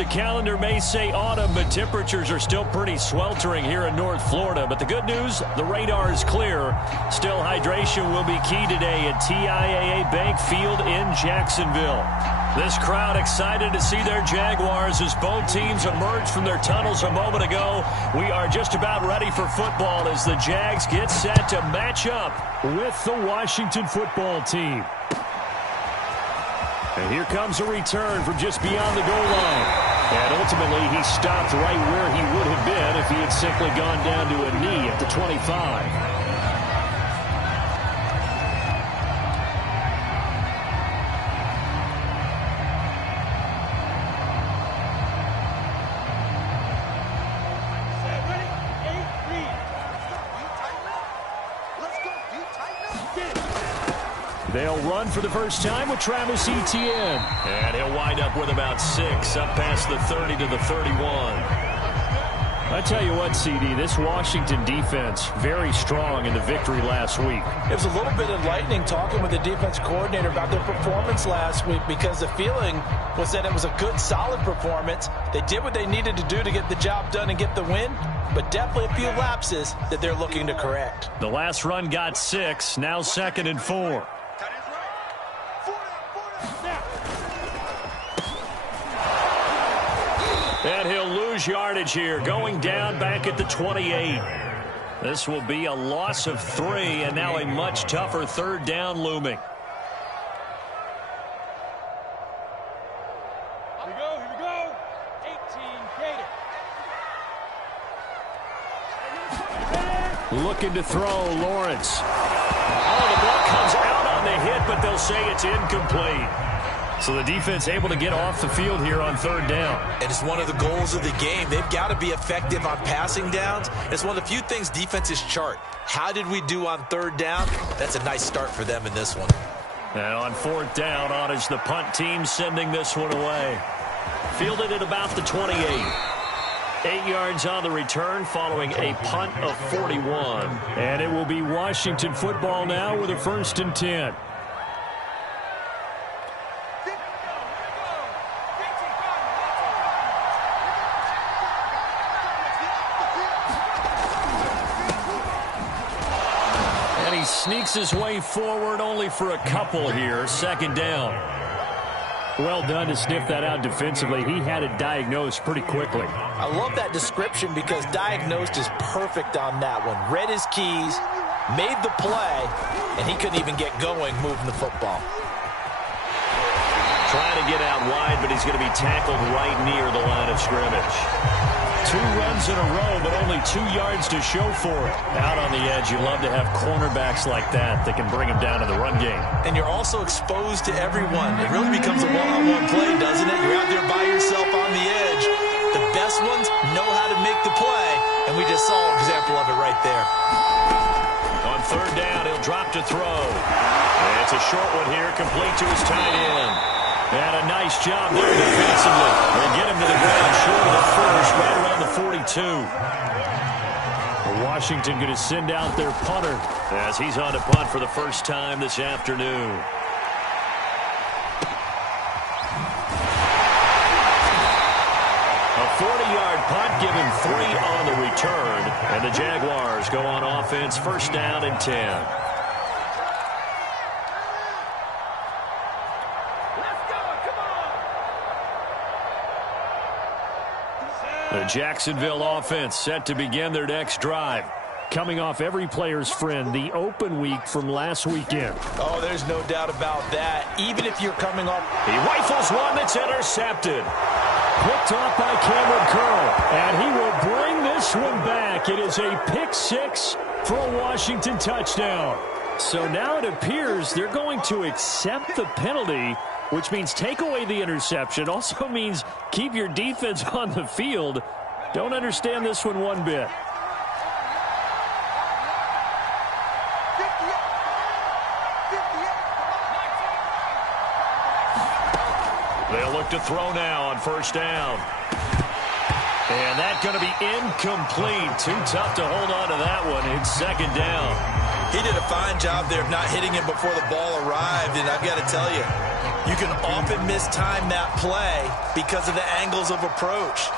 The calendar may say autumn, but temperatures are still pretty sweltering here in North Florida. But the good news, the radar is clear. Still, hydration will be key today at TIAA Bank Field in Jacksonville. This crowd excited to see their Jaguars as both teams emerge from their tunnels a moment ago. We are just about ready for football as the Jags get set to match up with the Washington football team. And here comes a return from just beyond the goal line. And ultimately, he stopped right where he would have been if he had simply gone down to a knee at the 25. They'll run for the first time with Travis Etienne. And he'll wind up with about 6, up past the 30 to the 31. I tell you what, CD, this Washington defense, very strong in the victory last week. It was a little bit enlightening talking with the defense coordinator about their performance last week because the feeling was that it was a good, solid performance. They did what they needed to do to get the job done and get the win, but definitely a few lapses that they're looking to correct. The last run got 6, now 2nd and 4. And he'll lose yardage here, going down back at the 28. This will be a loss of 3, and now a much tougher 3rd down looming. Here we go. 18, Looking to throw, Lawrence. Oh, the ball comes out on the hit, but they'll say it's incomplete. So the defense able to get off the field here on 3rd down. And it's one of the goals of the game. They've got to be effective on passing downs. It's one of the few things defenses chart. How did we do on 3rd down? That's a nice start for them in this one. And on 4th down, on is the punt team sending this one away. Fielded at about the 28. 8 yards on the return following a punt of 41. And it will be Washington football now with a 1st and 10. Sneaks his way forward only for a couple here. 2nd down. Well done to sniff that out defensively. He had it diagnosed pretty quickly. I love that description because diagnosed is perfect on that one. Read his keys, made the play, and he couldn't even get going moving the football. Trying to get out wide, but he's going to be tackled right near the line of scrimmage. 2 runs in a row, but only 2 yards to show for it. Out on the edge, you love to have cornerbacks like that that can bring him down to the run game. And you're also exposed to everyone. It really becomes a one-on-one play, doesn't it? You're out there by yourself on the edge. The best ones know how to make the play, and we just saw an example of it right there. On 3rd down, he'll drop to throw. And it's a short one here, complete to his tight end. And a nice job there defensively. They get him to the ground short of the first, right around the 42. Washington going to send out their punter as he's on to punt for the first time this afternoon. A 40-yard punt, given 3 on the return. And the Jaguars go on offense, 1st down and 10. The Jacksonville offense set to begin their next drive. Coming off every player's friend, the open week from last weekend. Oh, there's no doubt about that. Even if you're coming off. He rifles one that's intercepted. Picked off by Cameron Curl. And he will bring this one back. It is a pick 6 for a Washington touchdown. So now it appears they're going to accept the penalty, which means take away the interception. Also means keep your defense on the field. Don't understand this one bit. They'll look to throw now on 1st down. And that's going to be incomplete. Too tough to hold on to that one. It's 2nd down. He did a fine job there of not hitting him before the ball arrived. And I've got to tell you, You can often mistime that play because of the angles of approach.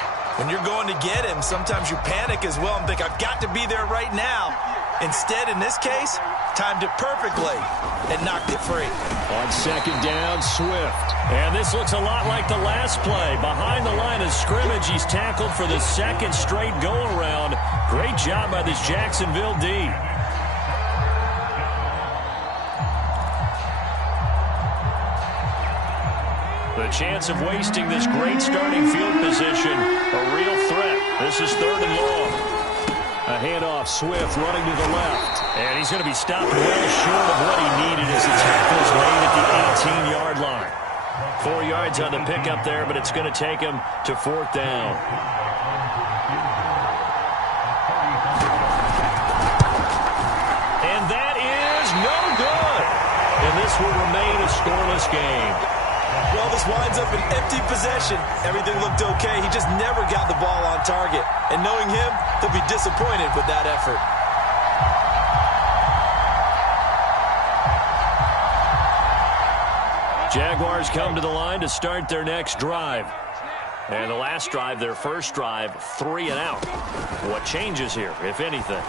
When you're going to get him, sometimes you panic as well and think, I've got to be there right now. Instead, in this case, timed it perfectly and knocked it free. On second down, Swift. And this looks a lot like the last play. Behind the line of scrimmage, he's tackled for the second straight go-around. Great job by this Jacksonville D. The chance of wasting this great starting field position, a real threat. This is 3rd and long. A handoff, Swift running to the left. And he's going to be stopped well short of what he needed as the tackle is made at the 18-yard line. 4 yards on the pickup there, but it's going to take him to 4th down. And that is no good. And this will remain a scoreless game. Well, this winds up an empty possession. Everything looked okay. He just never got the ball on target. And knowing him, he'll be disappointed with that effort. Jaguars come to the line to start their next drive. And the last drive, their first drive, 3 and out. What changes here, if anything?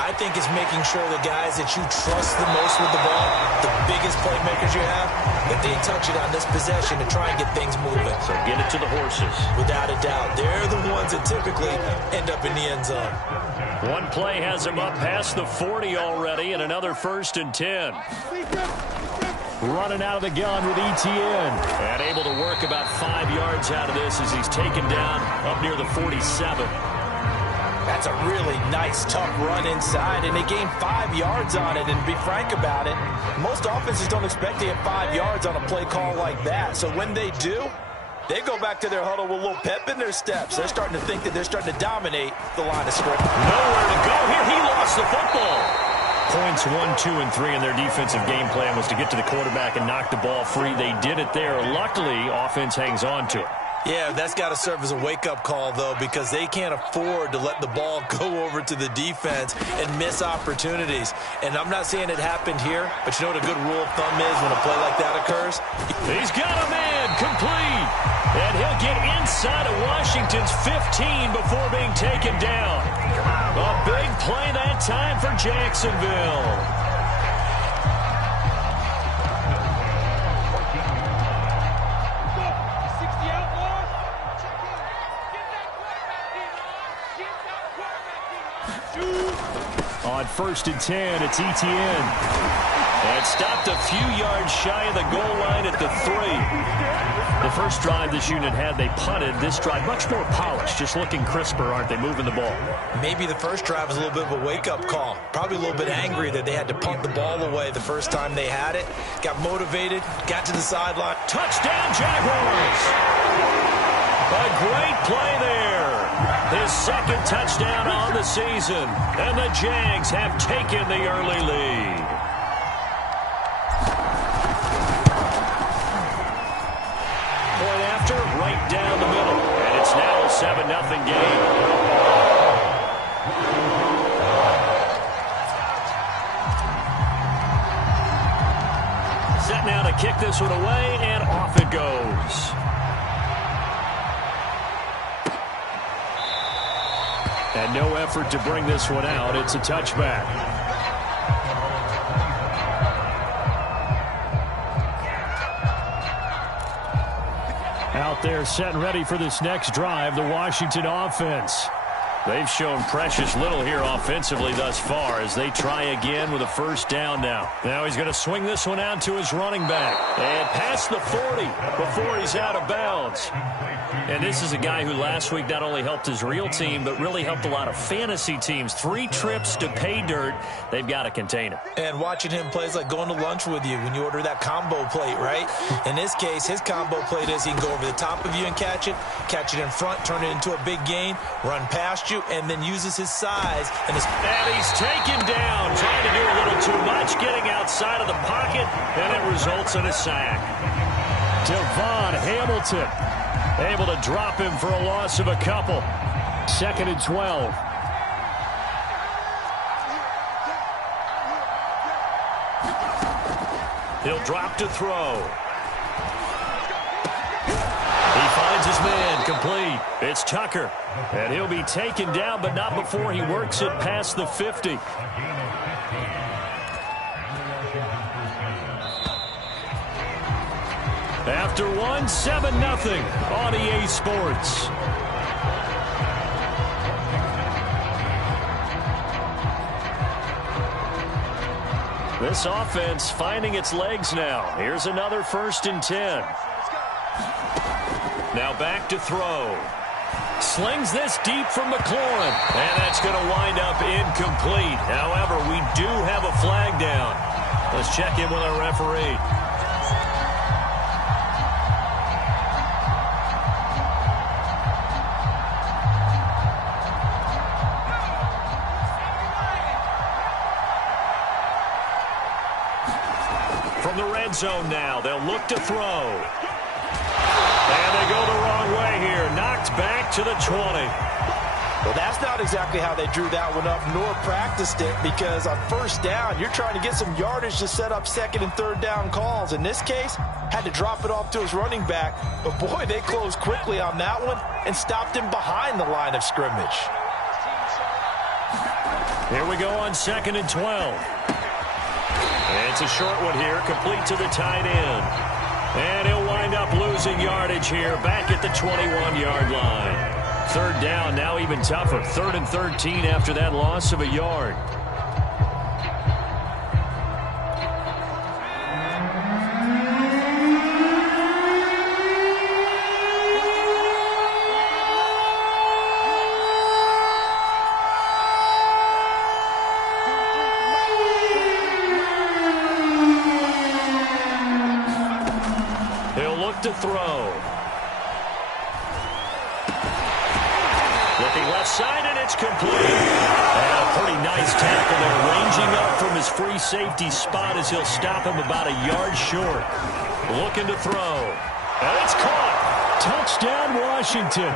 I think it's making sure the guys that you trust the most with the ball, the biggest playmakers you have, that they touch it on this possession to try and get things moving. So get it to the horses. Without a doubt. They're the ones that typically end up in the end zone. One play has him up past the 40 already, and another 1st and 10. Running out of the gun with Etienne. And able to work about 5 yards out of this as he's taken down up near the 47. That's a really nice, tough run inside, and they gained 5 yards on it. And to be frank about it, most offenses don't expect to get 5 yards on a play call like that. So when they do, they go back to their huddle with a little pep in their steps. They're starting to think that they're starting to dominate the line of scrimmage. Nowhere to go here. He lost the football. Points 1, 2, and 3 in their defensive game plan was to get to the quarterback and knock the ball free. They did it there. Luckily, offense hangs on to it. Yeah, that's got to serve as a wake-up call, though, because they can't afford to let the ball go over to the defense and miss opportunities. And I'm not saying it happened here, but you know what a good rule of thumb is when a play like that occurs? He's got a man complete. And he'll get inside of Washington's 15 before being taken down. A big play that time for Jacksonville. On 1st and 10, it's Etienne. And stopped a few yards shy of the goal line at the 3. The first drive this unit had, they punted. This drive, much more polished, just looking crisper, aren't they, moving the ball? Maybe the first drive was a little bit of a wake-up call. Probably a little bit angry that they had to punt the ball away the first time they had it. Got motivated, got to the sideline. Touchdown, Jaguars! A great play there. His second touchdown on the season. And the Jags have taken the early lead. Point after, right down the middle. And it's now a 7-0 game. Set now to kick this one away, and off it goes. And no effort to bring this one out. It's a touchback. Out there set and ready for this next drive, the Washington offense. They've shown precious little here offensively thus far as they try again with a first down now. Now he's going to swing this one out to his running back. And past the 40 before he's out of bounds. And this is a guy who last week not only helped his real team, but really helped a lot of fantasy teams. 3 trips to pay dirt. They've got to contain him. And watching him play is like going to lunch with you when you order that combo plate, right? In this case, his combo plate is he can go over the top of you and catch it in front, turn it into a big gain, run past you, and then uses his size. And he's taken down, trying to do a little too much, getting outside of the pocket, and it results in a sack. Devon Hamilton able to drop him for a loss of a couple. 2nd and 12. He'll drop to throw. man complete. It's Tucker. And he'll be taken down, but not before he works it past the 50. After one, 7-0 on EA Sports. This offense finding its legs now. Here's another 1st and 10. Now back to throw. Slings this deep from McLaurin. And that's going to wind up incomplete. However, we do have a flag down. Let's check in with our referee. From the red zone now, they'll look to throw. And they go the wrong way here. Knocked back to the 20. Well, that's not exactly how they drew that one up, nor practiced it, because on 1st down, you're trying to get some yardage to set up 2nd and 3rd down calls. In this case, had to drop it off to his running back. But, boy, they closed quickly on that one and stopped him behind the line of scrimmage. Here we go on 2nd and 12. It's a short one here, complete to the tight end. And he'll wind up losing yardage here, back at the 21-yard line. 3rd down, now even tougher. 3rd and 13 after that loss of a yard. To throw. Looking left side, and it's complete. And a pretty nice tackle there, ranging up from his free safety spot as he'll stop him about a yard short. Looking to throw. And it's caught. Touchdown, Washington.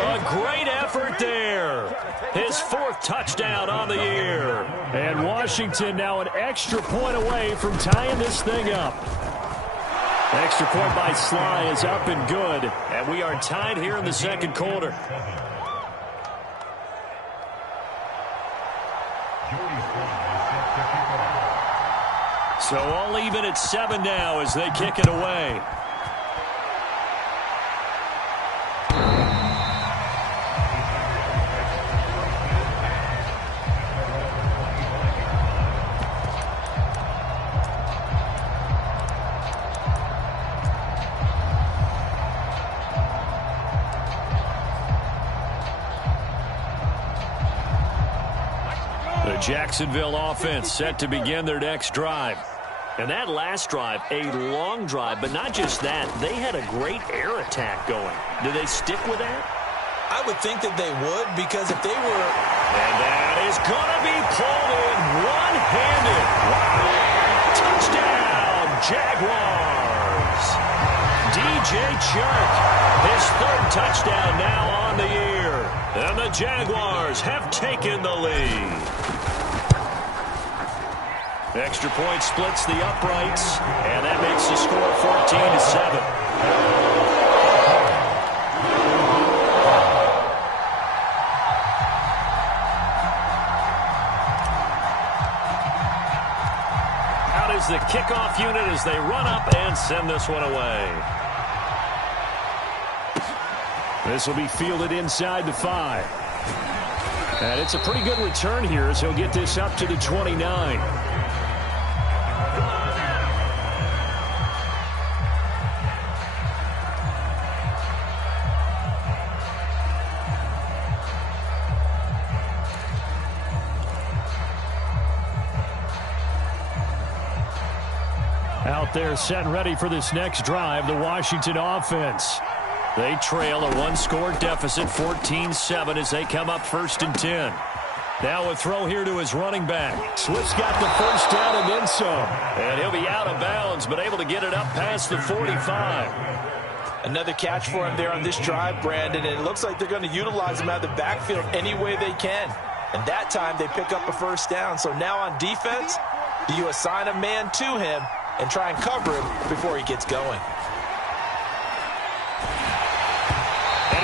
A great effort there. His 4th touchdown on the year. And Washington now an extra point away from tying this thing up. Extra point by Sly is up and good, and we are tied here in the 2nd quarter. So all even at 7 now as they kick it away. Jacksonville offense set to begin their next drive. And that last drive, a long drive, but not just that. They had a great air attack going. Do they stick with that? I would think that they would, because if they were... And that is going to be pulled in one-handed. Wow. Touchdown, Jaguars. DJ Chark, his 3rd touchdown now on the year. And the Jaguars have taken the lead. Extra point splits the uprights, and that makes the score 14-7. Out is the kickoff unit as they run up and send this one away. This will be fielded inside the 5. And it's a pretty good return here as he'll get this up to the 29. Out there set and ready for this next drive, the Washington offense. They trail a 1-score deficit, 14-7, as they come up 1st and 10. Now a throw here to his running back. Swift's got the 1st down and then some. And he'll be out of bounds, but able to get it up past the 45. Another catch for him there on this drive, Brandon, and it looks like they're going to utilize him out of the backfield any way they can. And that time they pick up a 1st down. So now on defense, do you assign a man to him and try and cover him before he gets going?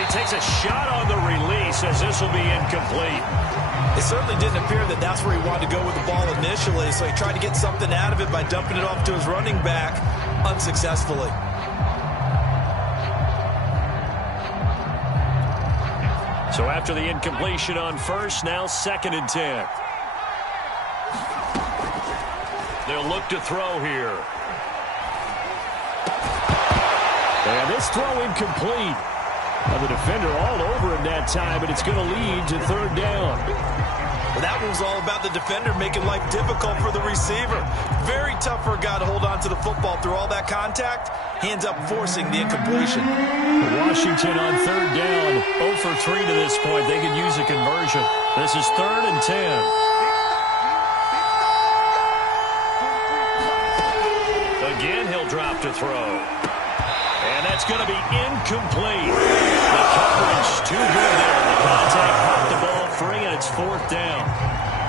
he takes a shot on the release as this will be incomplete. It certainly didn't appear that that's where he wanted to go with the ball initially, so he tried to get something out of it by dumping it off to his running back unsuccessfully. So after the incompletion on first, now 2nd and 10. They'll look to throw here. And this throw incomplete. Now the defender all over him that time, but it's going to lead to 3rd down. Well, that one was all about the defender making life difficult for the receiver. Very tough for a guy to hold on to the football through all that contact. He ends up forcing the incompletion. Washington on 3rd down, 0 for 3 to this point. They could use a conversion. This is 3rd and 10. Again, he'll drop to throw. And that's going to be incomplete. The coverage too good there. The contact popped the ball free, and it's 4th down.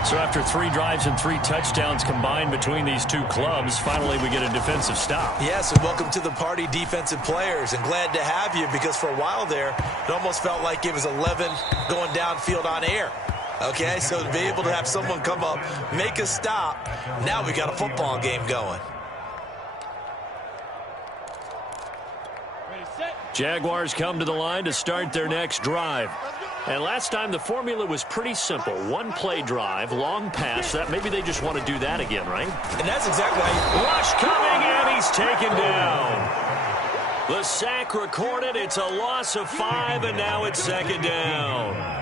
So after 3 drives and 3 touchdowns combined between these two clubs, finally we get a defensive stop. Yes, and welcome to the party, defensive players. And glad to have you, because for a while there, it almost felt like it was 11 going downfield on air. Okay, so to be able to have someone come up, make a stop, now we got a football game going. Jaguars come to the line to start their next drive. And last time the formula was pretty simple. 1-play drive, long pass. That maybe they just want to do that again, right? And that's exactly how you... Rush coming, and he's taken down. The sack recorded. It's a loss of 5, and now it's 2nd down.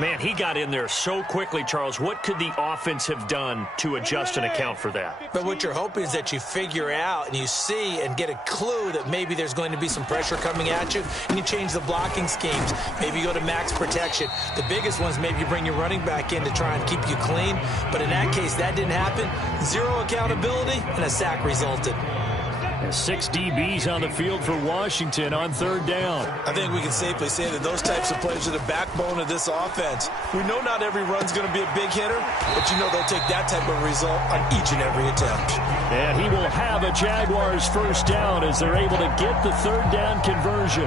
Man, he got in there so quickly, Charles. What could the offense have done to adjust and account for that? But what you're hoping is that you figure out and you see and get a clue that maybe there's going to be some pressure coming at you, and you change the blocking schemes. Maybe you go to max protection. The biggest ones, maybe you bring your running back in to try and keep you clean. But in that case, that didn't happen. 0 accountability, and a sack resulted. And 6 DBs on the field for Washington on 3rd down. I think we can safely say that those types of plays are the backbone of this offense. We know not every run's going to be a big hitter, but you know they'll take that type of result on each and every attempt. And he will have a Jaguars 1st down as they're able to get the 3rd down conversion.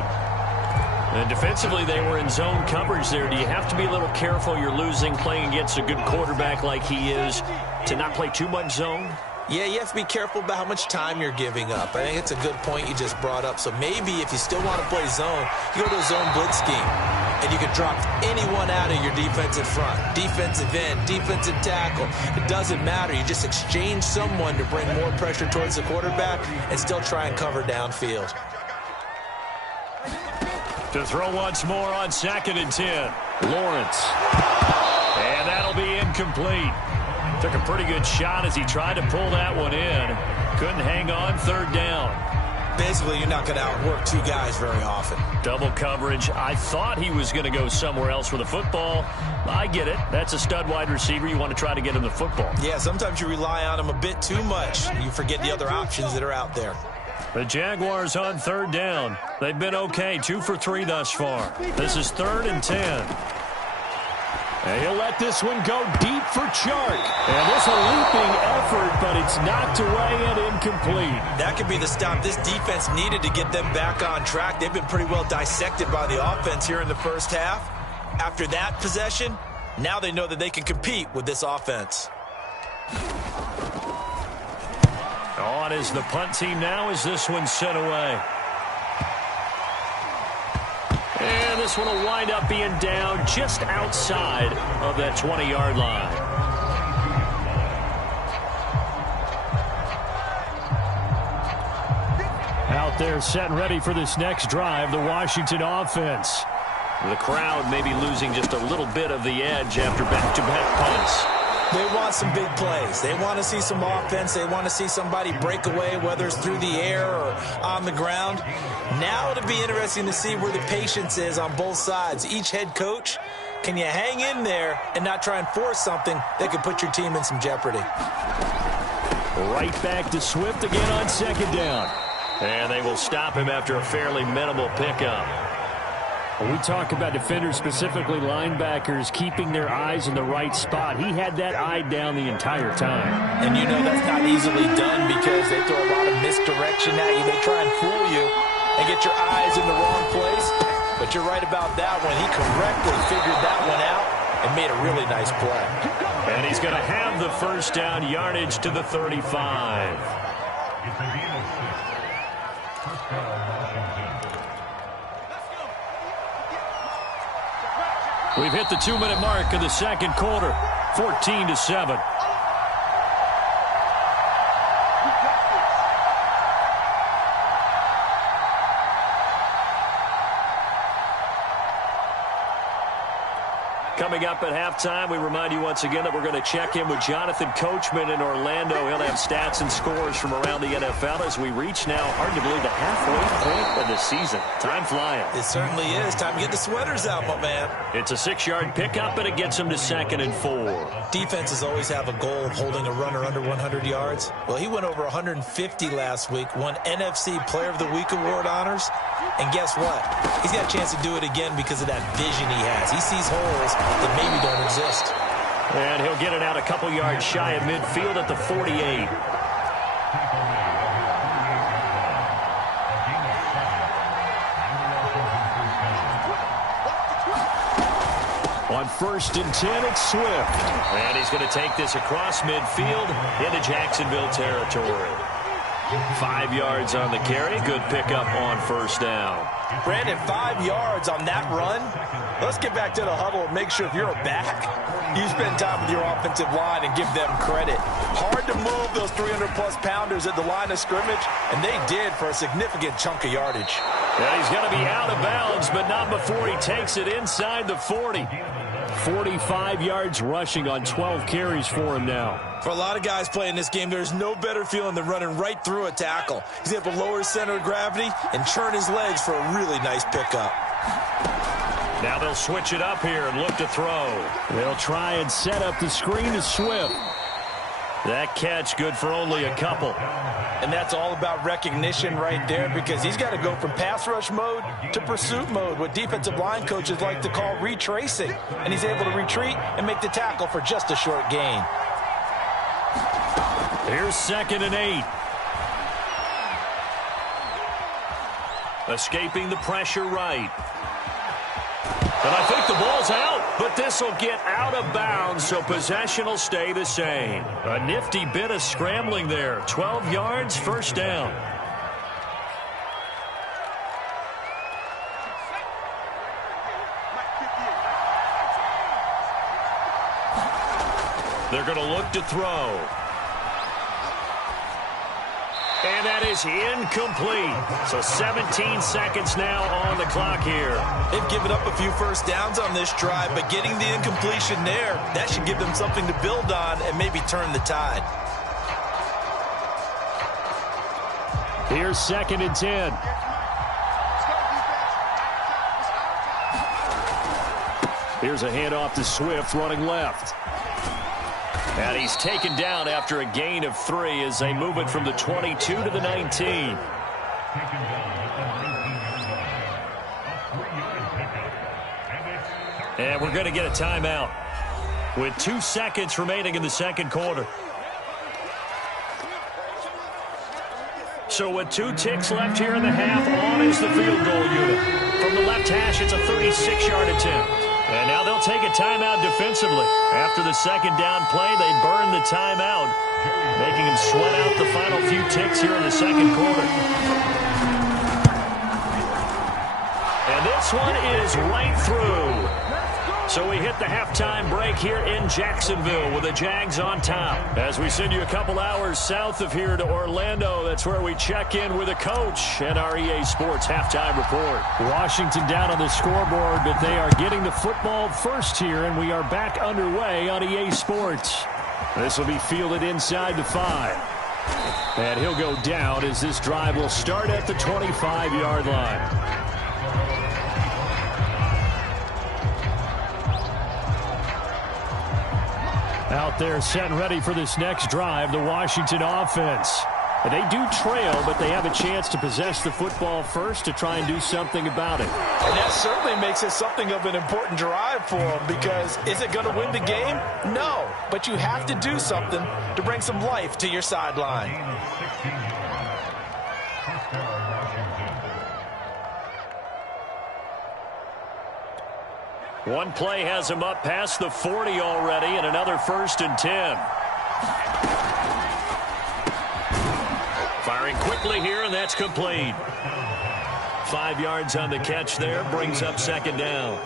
And defensively, they were in zone coverage there. Do you have to be a little careful? You're losing, playing against a good quarterback like he is, to not play too much zone? Yeah, you have to be careful about how much time you're giving up. I think it's a good point you just brought up. So maybe if you still want to play zone, you go to a zone blitz scheme, and you can drop anyone out of your defensive front, defensive end, defensive tackle. It doesn't matter. You just exchange someone to bring more pressure towards the quarterback and still try and cover downfield. To throw once more on 2nd and 10. Lawrence. And that'll be incomplete. Took a pretty good shot as he tried to pull that one in. Couldn't hang on. 3rd down. Basically, you're not going to outwork 2 guys very often. Double coverage. I thought he was going to go somewhere else with the football. I get it. That's a stud wide receiver. You want to try to get him the football. Yeah, sometimes you rely on him a bit too much. You forget the other options that are out there. The Jaguars on 3rd down. They've been okay. 2 for 3 thus far. This is 3rd and 10. And he'll let this one go deep for Chark. And it's a leaping effort, but it's knocked away and incomplete. That could be the stop this defense needed to get them back on track. They've been pretty well dissected by the offense here in the first half. After that possession, now they know that they can compete with this offense. On is the punt team now as this one's sent away. And this one will wind up being down just outside of that 20-yard line. Out there set and ready for this next drive, the Washington offense. The crowd may be losing just a little bit of the edge after back-to-back punts. They want some big plays. They want to see some offense. They want to see somebody break away, whether it's through the air or on the ground. Now it'll be interesting to see where the patience is on both sides. Each head coach, can you hang in there and not try and force something that could put your team in some jeopardy? Right back to Swift again on 2nd down. And they will stop him after a fairly minimal pickup. When we talk about defenders, specifically linebackers, keeping their eyes in the right spot, he had that eye down the entire time. And you know that's not easily done because they throw a lot of misdirection at you. They try and fool you, and get your eyes in the wrong place. But you're right about that one. He correctly figured that one out and made a really nice play. And he's going to have the first down, yardage to the 35. We've hit the 2-minute mark of the second quarter, 14-7. Coming up at halftime, we remind you once again that we're going to check in with Jonathan Coachman in Orlando. He'll have stats and scores from around the NFL as we reach now, hard to believe, the halfway point of the season. Time flying. It certainly is. Time to get the sweaters out, my man. It's a 6-yard pickup, and it gets him to 2nd and 4. Defenses always have a goal of holding a runner under 100 yards. Well, he went over 150 last week, won NFC Player of the Week award honors. And guess what? He's got a chance to do it again because of that vision he has. He sees holes that maybe don't exist. And he'll get it out a couple yards shy of midfield at the 48. On 1st and 10, it's Swift. And he's going to take this across midfield into Jacksonville territory. 5 yards on the carry. Good pickup on 1st down. Brandon, 5 yards on that run. Let's get back to the huddle and make sure if you're a back, you spend time with your offensive line and give them credit. Hard to move those 300-plus pounders at the line of scrimmage, and they did for a significant chunk of yardage. Yeah, he's going to be out of bounds, but not before he takes it inside the 40. 45 yards rushing on 12 carries for him now. For a lot of guys playing this game, there's no better feeling than running right through a tackle. He's able to lower his center of gravity and turn his legs for a really nice pickup. Now they'll switch it up here and look to throw. They'll try and set up the screen to Swift. That catch good for only a couple. And that's all about recognition right there, because he's got to go from pass rush mode to pursuit mode, what defensive line coaches like to call retracing. And he's able to retreat and make the tackle for just a short gain. Here's 2nd and 8. Escaping the pressure right. And I think the ball's out, but this will get out of bounds, so possession will stay the same. A nifty bit of scrambling there. 12 yards, 1st down. They're going to look to throw. And that is incomplete. So 17 seconds now on the clock here. They've given up a few 1st downs on this drive, but getting the incompletion there, that should give them something to build on and maybe turn the tide. Here's 2nd and 10. Here's a handoff to Swift running left. And he's taken down after a gain of 3 as they move it from the 22 to the 19. And we're going to get a timeout with 2 seconds remaining in the second quarter. So with 2 ticks left here in the half, on is the field goal unit. From the left hash, it's a 36-yard attempt. And now they'll take a timeout defensively. After the 2nd down play, they burn the timeout, making them sweat out the final few ticks here in the second quarter. And this one is right through. So we hit the halftime break here in Jacksonville with the Jags on top. As we send you a couple hours south of here to Orlando, that's where we check in with a coach and our EA Sports halftime report. Washington down on the scoreboard, but they are getting the football first here, and we are back underway on EA Sports. This will be fielded inside the 5. And he'll go down as this drive will start at the 25-yard line. Out there set and ready for this next drive, the Washington offense. They do trail, but they have a chance to possess the football first to try and do something about it. And that certainly makes it something of an important drive for them, because is it going to win the game? No, but you have to do something to bring some life to your sideline. One play has him up past the 40 already, and another 1st and 10. Firing quickly here, and that's complete. 5 yards on the catch there, brings up 2nd down.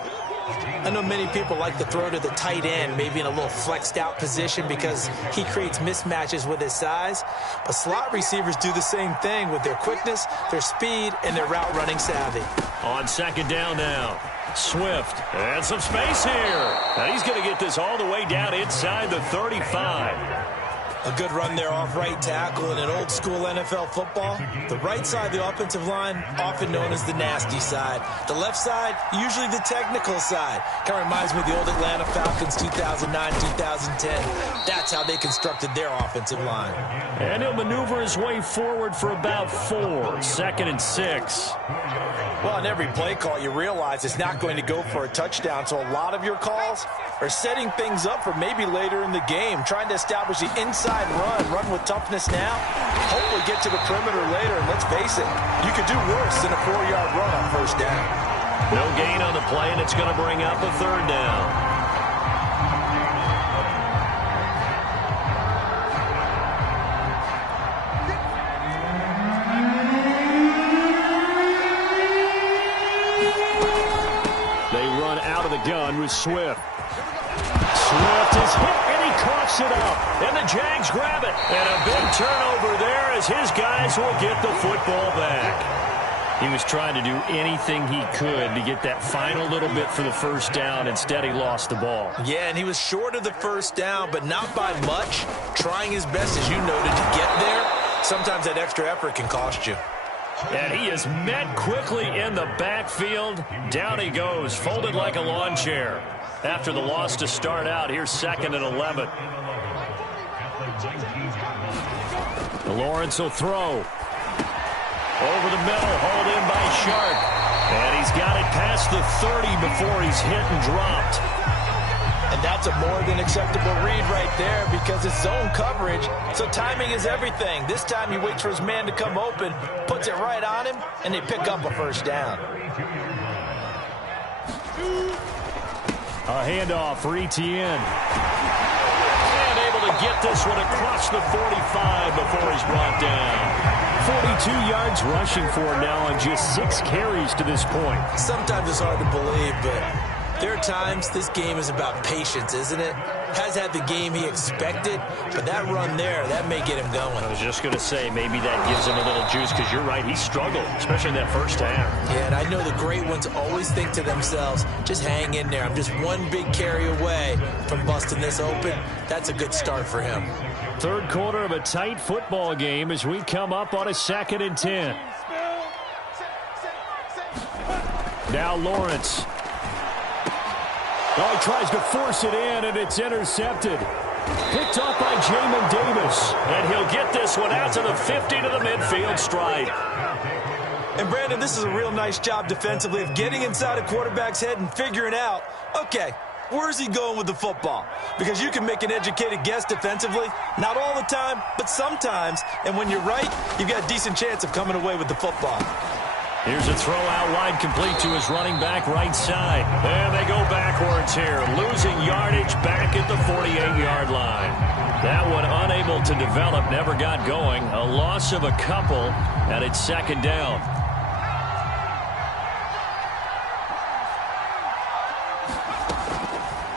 I know many people like to throw to the tight end, maybe in a little flexed out position because he creates mismatches with his size. But slot receivers do the same thing with their quickness, their speed, and their route running savvy. On 2nd down now, Swift, and some space here. And he's going to get this all the way down inside the 35. A good run there off right tackle in an old-school NFL football. The right side of the offensive line, often known as the nasty side. The left side, usually the technical side. Kind of reminds me of the old Atlanta Falcons 2009, 2010. That's how they constructed their offensive line. And he'll maneuver his way forward for about 4. 2nd and 6. Well, on every play call, you realize it's not going to go for a touchdown. So a lot of your calls are setting things up for maybe later in the game, trying to establish the inside run with toughness now, hopefully get to the perimeter later. And let's face it, you could do worse than a 4-yard run on 1st down. No gain on the play, and it's going to bring up a 3rd down. Gun with Swift. Swift is hit, and he coughs it up. And the Jags grab it. And a big turnover there as his guys will get the football back. He was trying to do anything he could to get that final little bit for the 1st down. Instead, he lost the ball. Yeah, and he was short of the 1st down, but not by much. Trying his best, as you noted, to get there. Sometimes that extra effort can cost you. And he is met quickly in the backfield. Down he goes, folded like a lawn chair. After the loss to start out, here's 2nd and 11. Lawrence will throw. Over the middle, hauled in by Sharp. And he's got it past the 30 before he's hit and dropped. And that's a more than acceptable read right there because it's zone coverage, so timing is everything. This time he waits for his man to come open, puts it right on him, and they pick up a 1st down. A handoff for Etienne. And able to get this one across the 45 before he's brought down. 42 yards rushing for him now on just 6 carries to this point. Sometimes it's hard to believe, but there are times this game is about patience, isn't it? Has had the game he expected, but that run there, that may get him going. I was just going to say, maybe that gives him a little juice because you're right, he struggled, especially in that 1st half. Yeah, and I know the great ones always think to themselves, just hang in there. I'm just one big carry away from busting this open. That's a good start for him. 3rd quarter of a tight football game as we come up on a 2nd and 10. Now Lawrence. Oh, he tries to force it in, and it's intercepted. Picked up by Jamin Davis. And he'll get this one out to the 50 to the midfield stripe. And, Brandon, this is a real nice job defensively of getting inside a quarterback's head and figuring out, okay, where's he going with the football? Because you can make an educated guess defensively. Not all the time, but sometimes. And when you're right, you've got a decent chance of coming away with the football. Here's a throw out wide, complete to his running back right side. And they go backwards here, losing yardage back at the 48-yard line. That one unable to develop, never got going. A loss of a couple, and it's 2nd down.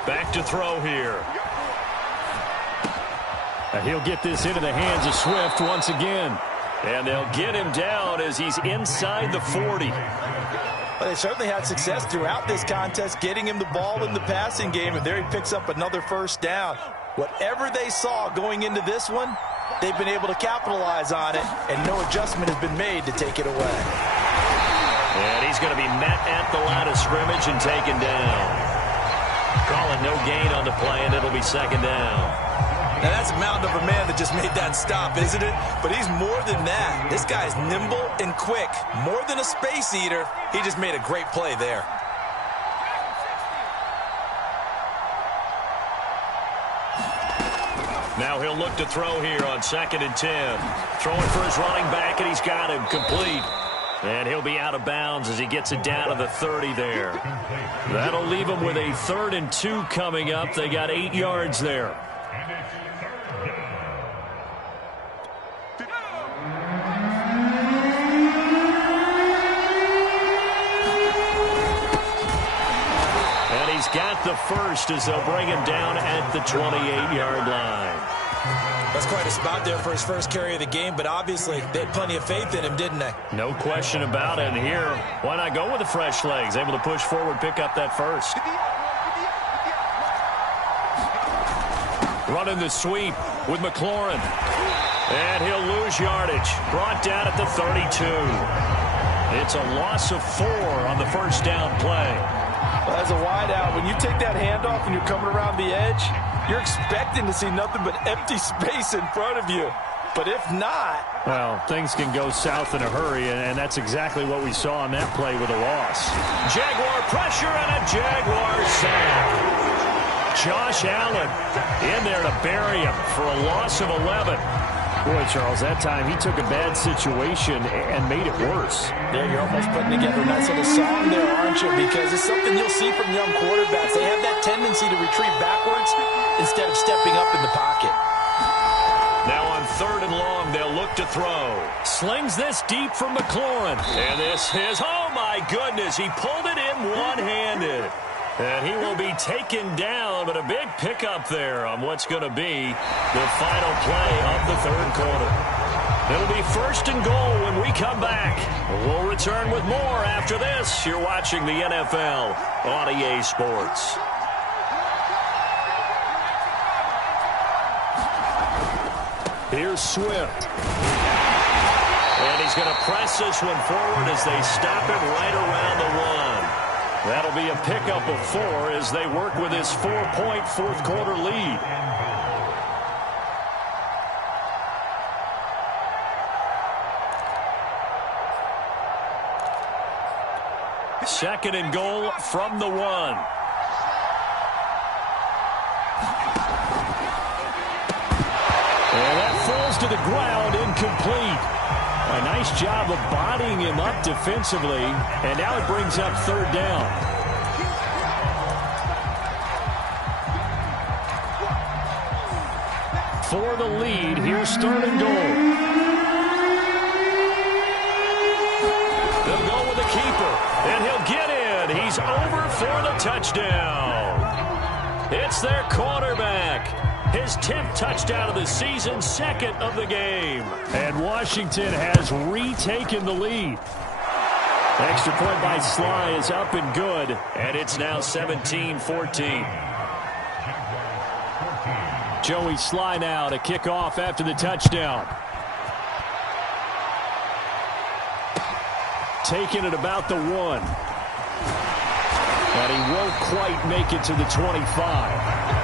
Back to throw here. And he'll get this into the hands of Swift once again. And they'll get him down as he's inside the 40. Well, they certainly had success throughout this contest, getting him the ball in the passing game, and there he picks up another 1st down. Whatever they saw going into this one, they've been able to capitalize on it, and no adjustment has been made to take it away. And he's going to be met at the line of scrimmage and taken down. Calling no gain on the play, and it'll be 2nd down. Now, that's a mountain of a man that just made that stop, isn't it? But he's more than that. This guy's nimble and quick. More than a space eater, he just made a great play there. Now he'll look to throw here on 2nd and 10. Throwing for his running back, and he's got him complete. And he'll be out of bounds as he gets it down to the 30 there. That'll leave him with a 3rd and 2 coming up. They got 8 yards there. And he's got the first as they'll bring him down at the 28-yard line. That's quite a spot there for his first carry of the game, but obviously they had plenty of faith in him, didn't they? No question about it. And here, why not go with the fresh legs? Able to push forward, pick up that first. Running the sweep with McLaurin. And he'll lose yardage. Brought down at the 32. It's a loss of 4 on the first down play. Well, as a wideout, when you take that handoff and you're coming around the edge, you're expecting to see nothing but empty space in front of you. But if not... Well, things can go south in a hurry, and that's exactly what we saw on that play with a loss. Jaguar pressure and a Jaguar sack. Josh Allen in there to bury him for a loss of 11. Boy, Charles, that time he took a bad situation and made it worse. There, you're almost putting together a nice little song there, aren't you? Because it's something you'll see from young quarterbacks. They have that tendency to retreat backwards instead of stepping up in the pocket. Now on 3rd and long, they'll look to throw. Slings this deep from McLaurin. And this is, oh my goodness, he pulled it in one-handed. And he will be taken down, but a big pickup there on what's going to be the final play of the 3rd quarter. It'll be 1st and goal when we come back. We'll return with more after this. You're watching the NFL on EA Sports. Here's Swift. And he's going to press this one forward as they stop him right around the 1. That'll be a pickup of 4 as they work with his 4-point 4th quarter lead. Second and goal from the 1. And that falls to the ground, incomplete. A nice job of bodying him up defensively, and now it brings up 3rd down. For the lead, here's 3rd and goal. They'll go with the keeper, and he'll get in. He's over for the touchdown. It's their quarterback. His 10th touchdown of the season, 2nd of the game. And Washington has retaken the lead. Extra point by Sly is up and good, and it's now 17-14. Joey Sly now to kick off after the touchdown. Taking it about the 1. And he won't quite make it to the 25.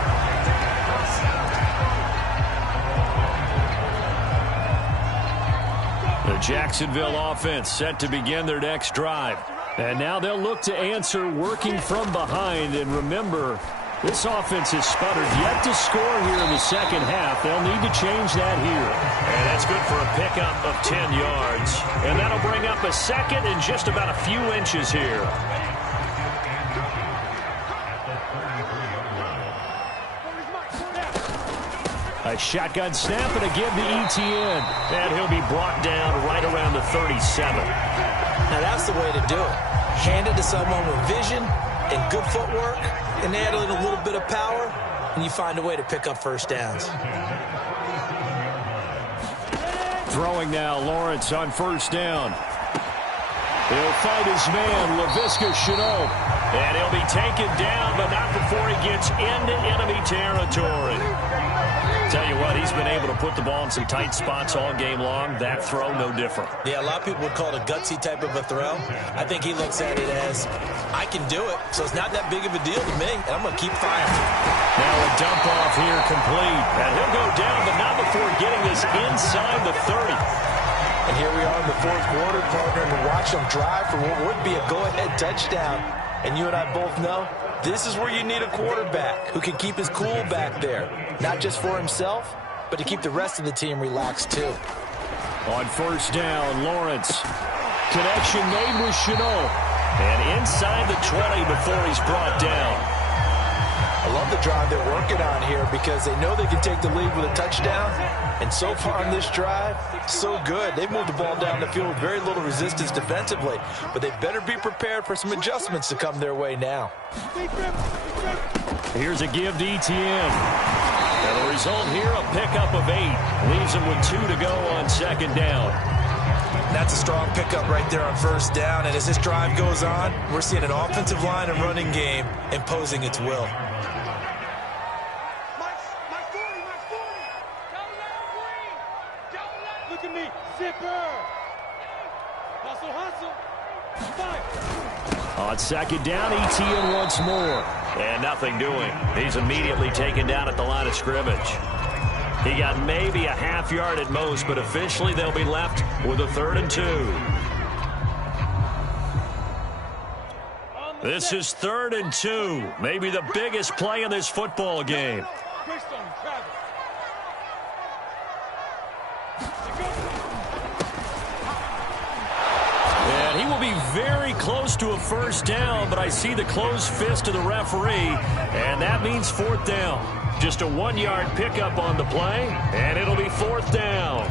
The Jacksonville offense set to begin their next drive. And now they'll look to answer working from behind. And remember, this offense has sputtered yet to score here in the second half. They'll need to change that here. And that's good for a pickup of 10 yards. And that'll bring up a 2nd and just about a few inches here. A shotgun snap and again to Etienne. And he'll be brought down right around the 37. Now that's the way to do it. Hand it to someone with vision and good footwork, and add in a little bit of power, and you find a way to pick up first downs. Throwing now, Lawrence on first down. He'll fight his man, Laviska Shenault. And he'll be taken down, but not before he gets into enemy territory. Tell you what, he's been able to put the ball in some tight spots all game long. That throw, no different. Yeah, a lot of people would call it a gutsy type of a throw. I think he looks at it as, I can do it, so it's not that big of a deal to me, and I'm going to keep firing. Now a dump off here complete. And he'll go down, but not before getting this inside the 30. And here we are in the 4th quarter, partner, and watch them drive for what would be a go-ahead touchdown. And you and I both know this is where you need a quarterback who can keep his cool back there. Not just for himself, but to keep the rest of the team relaxed too. On first down, Lawrence. Connection made with Chenault. And inside the 20 before he's brought down. I love the drive they're working on here because they know they can take the lead with a touchdown. And so far on this drive, so good. They've moved the ball down the field with very little resistance defensively. But they better be prepared for some adjustments to come their way now. Here's a give to ETN. And the result here, a pickup of 8. Leaves him with 2 to go on second down. That's a strong pickup right there on first down. And as this drive goes on, we're seeing an offensive line and running game imposing its will. Look at me. Zipper. Hustle, hustle. Fire. On second down, ETN once more. And nothing doing. He's immediately taken down at the line of scrimmage. He got maybe a half yard at most, but officially they'll be left with a 3rd and 2. This is 3rd and 2. Maybe the biggest play in this football game. And he will be very close to a first down, but I see the closed fist of the referee, and that means 4th down. Just a 1-yard pickup on the play, and it'll be 4th down.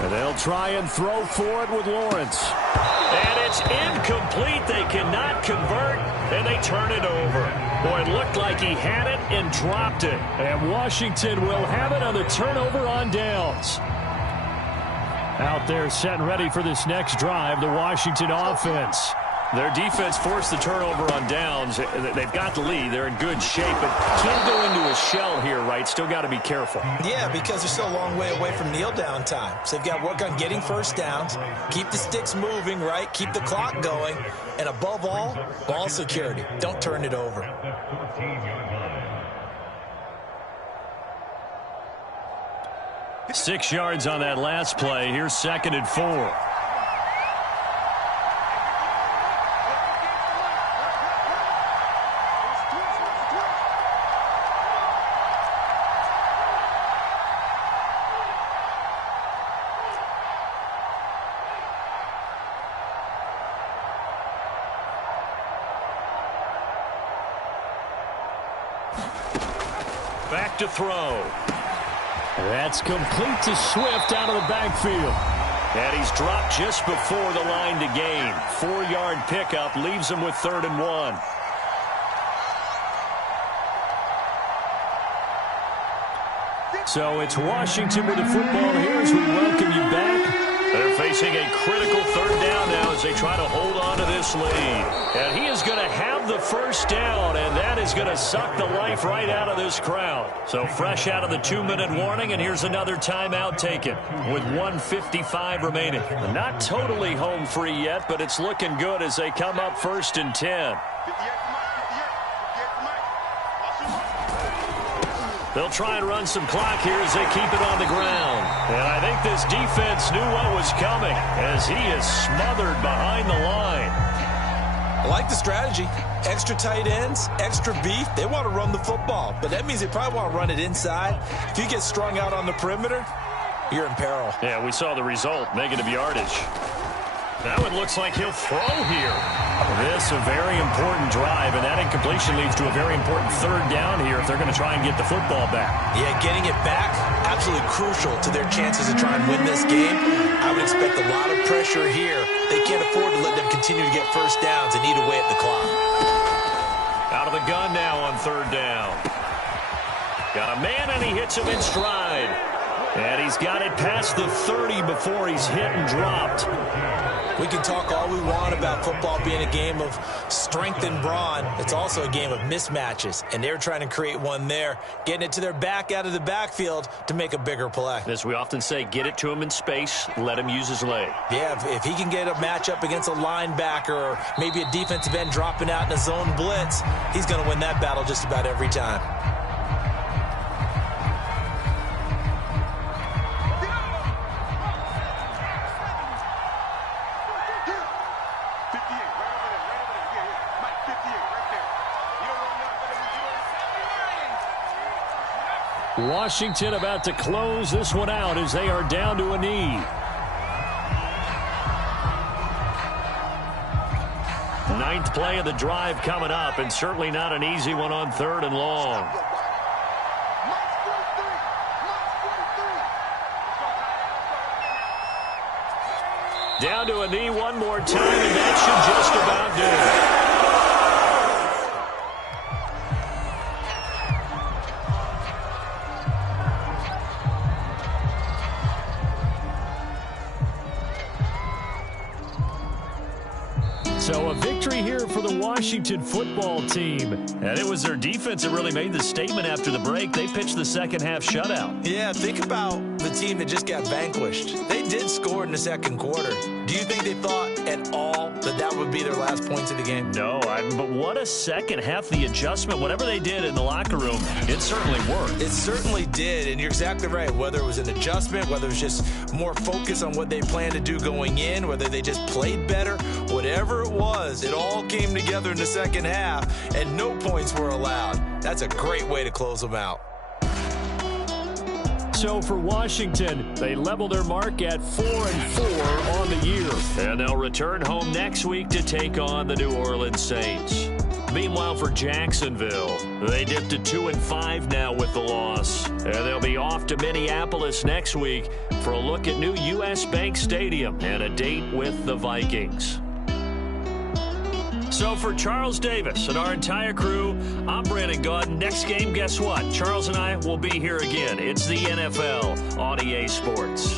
And they'll try and throw for it with Lawrence. And it's incomplete. They cannot convert, and they turn it over. Boy, it looked like he had it and dropped it. And Washington will have it on the turnover on downs. Out there set and ready for this next drive, the Washington offense. Their defense forced the turnover on downs. They've got the lead. They're in good shape, but can't go into a shell here, right? Still got to be careful. Yeah, because they're still a long way away from kneel down time. So they've got to work on getting first downs, keep the sticks moving, right? Keep the clock going. And above all, ball security. Don't turn it over. Six yards on that last play. Here's 2nd and 4. Back to throw. That's complete to Swift out of the backfield. And he's dropped just before the line to gain. 4-yard pickup leaves him with 3rd and 1. So it's Washington with the football here as we welcome you back. They're facing a critical 3rd down now as they try to hold on to this lead. And he is going to have the first down, and that is going to suck the life right out of this crowd. So fresh out of the 2-minute warning, and here's another timeout taken with 1:55 remaining. Not totally home free yet, but it's looking good as they come up 1st and 10. They'll try and run some clock here as they keep it on the ground. And I think this defense knew what was coming as he is smothered behind the line. I like the strategy. Extra tight ends, extra beef. They want to run the football, but that means they probably want to run it inside. If you get strung out on the perimeter, you're in peril. Yeah, we saw the result, negative yardage. That one looks like he'll throw here. This a very important drive, and that incompletion leads to a very important 3rd down here if they're going to try and get the football back. Yeah, getting it back, absolutely crucial to their chances to try and win this game. I would expect a lot of pressure here. They can't afford to let them continue to get first downs and eat away at the clock. Out of the gun now on 3rd down. Got a man, and he hits him in stride. And he's got it past the 30 before he's hit and dropped. We can talk all we want about football being a game of strength and brawn. It's also a game of mismatches, and they're trying to create one there, getting it to their back out of the backfield to make a bigger play. As we often say, get it to him in space, let him use his leg. Yeah, if he can get a matchup against a linebacker or maybe a defensive end dropping out in a zone blitz, he's going to win that battle just about every time. Washington about to close this one out as they are down to a knee. Ninth play of the drive coming up, and certainly not an easy one on 3rd and long. Down to a knee one more time, and that should just about do it. So a victory here for the Washington football team. And it was their defense that really made the statement after the break. They pitched the second half shutout. Yeah, think about the team that just got vanquished. They did score in the second quarter. Do you think they thought at all that that would be their last points of the game? No, but what a second half. The adjustment, whatever they did in the locker room, it certainly worked. It certainly did, and you're exactly right. Whether it was an adjustment, whether it was just more focus on what they planned to do going in, whether they just played better, whatever it was, it all came together in the second half, and no points were allowed. That's a great way to close them out. So for Washington, they level their mark at 4-4 on the year. And they'll return home next week to take on the New Orleans Saints. Meanwhile, for Jacksonville, they dipped to 2-5 now with the loss. And they'll be off to Minneapolis next week for a look at new U.S. Bank Stadium and a date with the Vikings. So for Charles Davis and our entire crew, I'm Brandon Gaudin. Next game, guess what? Charles and I will be here again. It's the NFL on EA Sports.